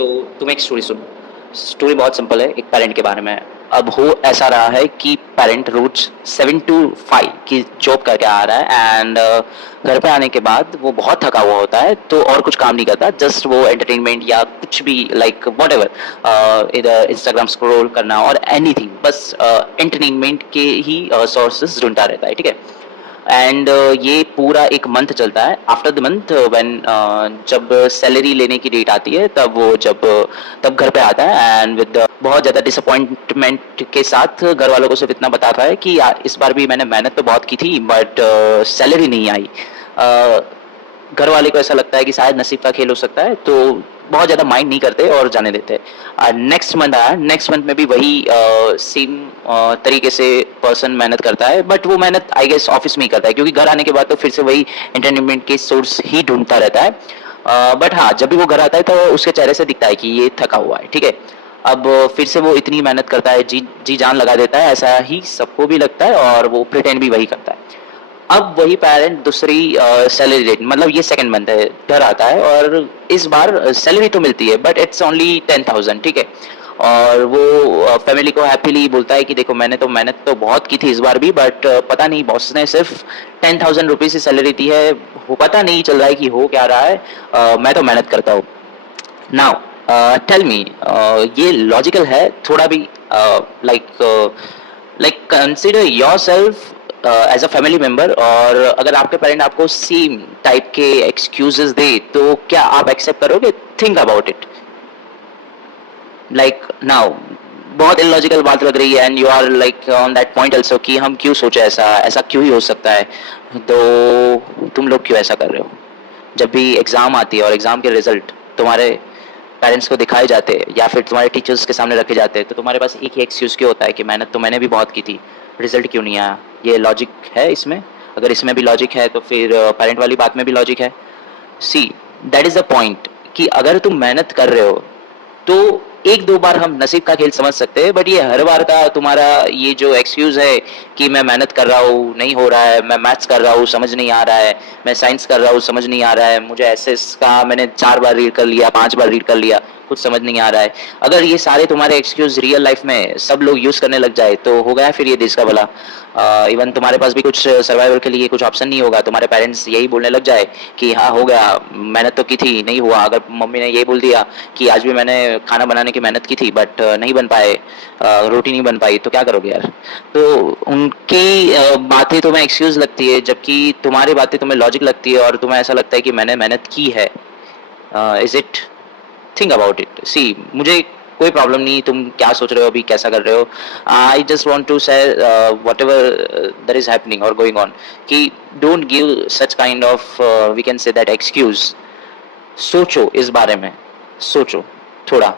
तो तुम एक स्टोरी सुनो। स्टोरी बहुत सिंपल है, एक पेरेंट के बारे में है। अब हो ऐसा रहा है कि पेरेंट रोज 7 to 5 की जॉब करके आ रहा है एंड घर पे आने के बाद वो बहुत थका हुआ होता है, तो और कुछ काम नहीं करता, जस्ट वो एंटरटेनमेंट या कुछ भी लाइक वट एवर, इधर इंस्टाग्राम स्क्रॉल करना और एनीथिंग, बस एंटरटेनमेंट के ही सोर्सेज ढूंढता रहता है, ठीक है। एंड ये पूरा एक मंथ चलता है। आफ्टर द मंथ व्हेन जब सैलरी लेने की डेट आती है, तब वो जब तब घर पे आता है एंड विद बहुत ज़्यादा डिसअपॉइंटमेंट के साथ घर वालों को सिर्फ इतना बताता है कि यार इस बार भी मैंने मेहनत तो बहुत की थी बट सैलरी नहीं आई। घर वाले को ऐसा लगता है कि शायद नसीब का खेल हो सकता है, तो बहुत ज़्यादा माइंड नहीं करते और जाने देते। नेक्स्ट मंथ आया, नेक्स्ट मंथ में भी वही सेम तरीके से पर्सन मेहनत करता है, बट वो मेहनत आई गेस ऑफिस में ही करता है, क्योंकि घर आने के बाद तो फिर से वही एंटरटेनमेंट के सोर्स ही ढूंढता रहता है। बट हाँ, जब भी वो घर आता है तो उसके चेहरे से दिखता है कि ये थका हुआ है, ठीक है। अब फिर से वो इतनी मेहनत करता है, जी जी जान लगा देता है, ऐसा ही सबको भी लगता है और वो प्रिटेंड भी वही करता है। अब वही पेरेंट दूसरी सैलरी डेट, मतलब ये सेकंड मंथ है, घर आता है और इस बार सैलरी तो मिलती है बट इट्स ओनली 10,000, ठीक है। और वो फैमिली को हैप्पीली बोलता है कि देखो मैंने तो मेहनत तो बहुत की थी इस बार भी, बट पता नहीं बॉस ने सिर्फ 10,000 रुपीज़ की सैलरी दी है। वो पता नहीं चल रहा है कि हो क्या रहा है। मैं तो मेहनत करता हूँ। नाउ टेल मी, ये लॉजिकल है थोड़ा भी? Like consider yourself as a family member, और अगर आपके पेरेंट आपको सेम टाइप के एक्सक्यूजेस दे तो क्या आप एक्सेप्ट करोगे? Think about it. Like now बहुत इलॉजिकल बात लग रही है and you are like on that point also कि हम क्यों सोचे ऐसा, ऐसा क्यों ही हो सकता है। तो तुम लोग क्यों ऐसा कर रहे हो? जब भी एग्ज़ाम आती है और एग्ज़ाम के रिजल्ट तुम्हारे पेरेंट्स को दिखाए जाते हैं या फिर तुम्हारे टीचर्स के सामने रखे जाते हैं, तो तुम्हारे पास एक ही एक्सक्यूज़ क्यों होता है कि मेहनत तो मैंने भी बहुत की थी, रिजल्ट क्यों नहीं आया? ये लॉजिक है इसमें? अगर इसमें भी लॉजिक है तो फिर पेरेंट वाली बात में भी लॉजिक है। सी, दैट इज़ द पॉइंट कि अगर तुम मेहनत कर रहे हो तो एक दो बार हम नसीब का खेल समझ सकते हैं, बट ये हर बार का तुम्हारा ये जो एक्सक्यूज है कि मैं मेहनत कर रहा हूँ नहीं हो रहा है, मैं मैथ्स कर रहा हूँ समझ नहीं आ रहा है, मैं साइंस कर रहा हूँ समझ नहीं आ रहा है, मुझे एसएस का मैंने 4 बार रीड कर लिया, 5 बार रीड कर लिया, कुछ समझ नहीं आ रहा है। अगर ये सारे तुम्हारे एक्सक्यूज रियल लाइफ में सब लोग यूज करने लग जाए तो हो गया फिर ये देश का भला। इवन तुम्हारे पास भी कुछ सर्वाइवल के लिए कुछ ऑप्शन नहीं होगा, तुम्हारे पेरेंट्स यही बोलने लग जाए कि हाँ हो गया, मेहनत तो की थी नहीं हुआ। अगर मम्मी ने ये बोल दिया कि आज भी मैंने खाना बनाने की मेहनत की थी बट नहीं बन पाए, रोटी नहीं बन पाई, तो क्या करोगे यार? तो उनकी बातें तुम्हें एक्सक्यूज लगती है, जबकि तुम्हारी बातें तुम्हें लॉजिक लगती है और तुम्हें ऐसा लगता है कि मैंने मेहनत की है। Is it? Think about it. See, मुझे कोई प्रॉब्लम नहीं तुम क्या सोच रहे हो, अभी कैसा कर रहे हो। I just want to say whatever there is happening और गोइंग ऑन, कि don't give such kind of we can say that excuse. सोचो इस बारे में, सोचो थोड़ा।